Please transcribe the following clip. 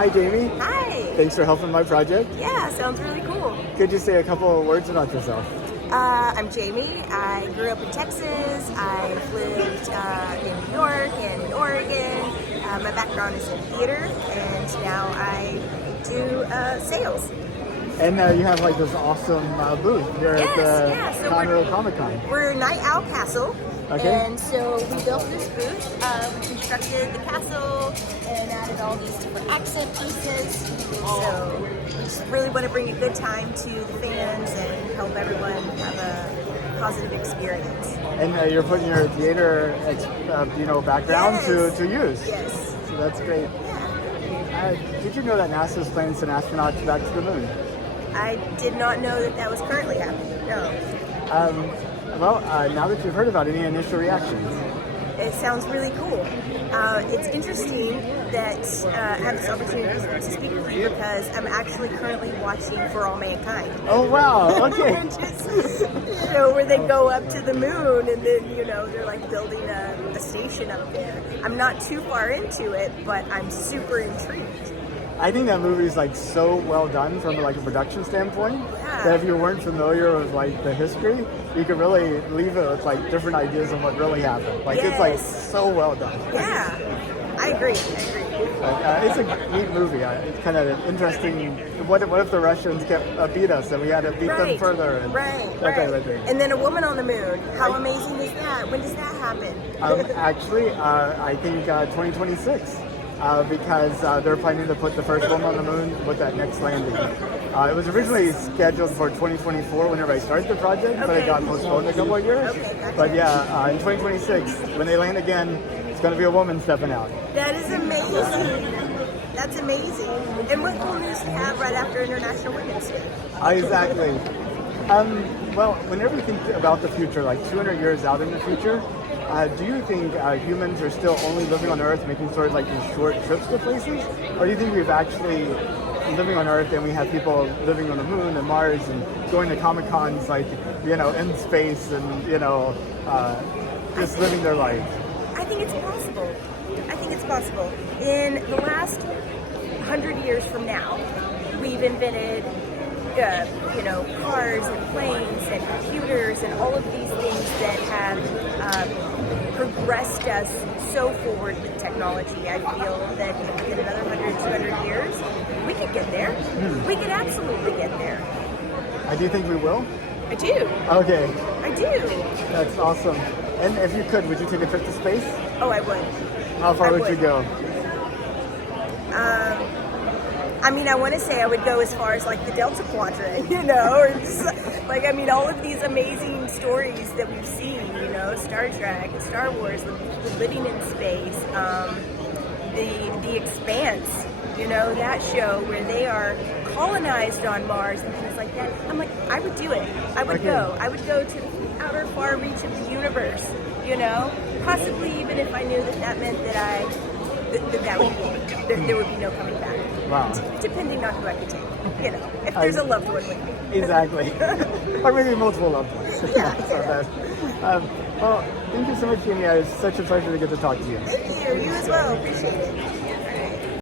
Hi, Jamie. Hi. Thanks for helping my project. Yeah, sounds really cool. Could you say a couple of words about yourself? I'm Jamie. I grew up in Texas. I've lived in New York and in Oregon. My background is in theater, and now I do sales. And you have like this awesome booth here at the Conroe Comic Con. We're Night Owl Castle. Okay. And so we built this booth, we constructed the castle and added all these different accent pieces. So we just really want to bring a good time to the fans and help everyone have a positive experience. And you're putting your theater, background to use. Yes. So that's great. Yeah. Did you know that NASA is planning to send astronauts back to the moon? I did not know that that was currently happening. No. Now that you've heard about it, any initial reactions? It sounds really cool. It's interesting that I have this opportunity to speak with you because I'm actually currently watching For All Mankind. Oh, wow. Okay. Where they go up to the moon and then, they're like building a station up there. I'm not too far into it, but I'm super intrigued. I think that movie is like so well done from like a production standpoint that if you weren't familiar with like the history, you could really leave it with like different ideas on what really happened. Like It's like so well done. Yeah, I agree. It's a neat movie. It's kind of interesting. What if the Russians beat us and we had to beat them further? And right. Kind of thing. And then a woman on the moon. How amazing is that? When does that happen? I think 2026. Because they're planning to put the first woman on the moon with that next landing. It was originally scheduled for 2024 whenever I started the project, but it got postponed a couple of years. Gotcha. But in 2026, when they land again, it's going to be a woman stepping out. That is amazing. That's amazing. And what cool news to have right after International Women's Day. Exactly. Whenever you think about the future, like 200 years out in the future, do you think humans are still only living on Earth, making sort of like these short trips to places? Or do you think we've actually living on Earth and we have people living on the moon and Mars and going to Comic Cons in space and, just living their life? I think it's possible. In the last 100 years from now, we've invented cars and planes and computers and all of these things that have progressed us so forward with technology. I feel that in another 100, 200 years, we could get there. We could absolutely get there. Do you think we will? I do. Okay. I do. That's awesome. And if you could you take a trip to space? Oh, I would. How far would you go? I want to say I would go as far as like the Delta Quadrant, or just all of these amazing stories that we've seen, Star Trek, Star Wars, living in space, the Expanse, that show where they are colonized on Mars and things like that. I'm like, I would do it. I would go. I would go to the outer far reach of the universe, possibly even if I knew that meant that there would be no coming back. Wow. Depending on who I could take. If there's a loved one with me. Exactly. Or maybe multiple loved ones. Yeah. Thank you so much, Jamie. It was such a pleasure to get to talk to you. Thank you. You as well. Appreciate it.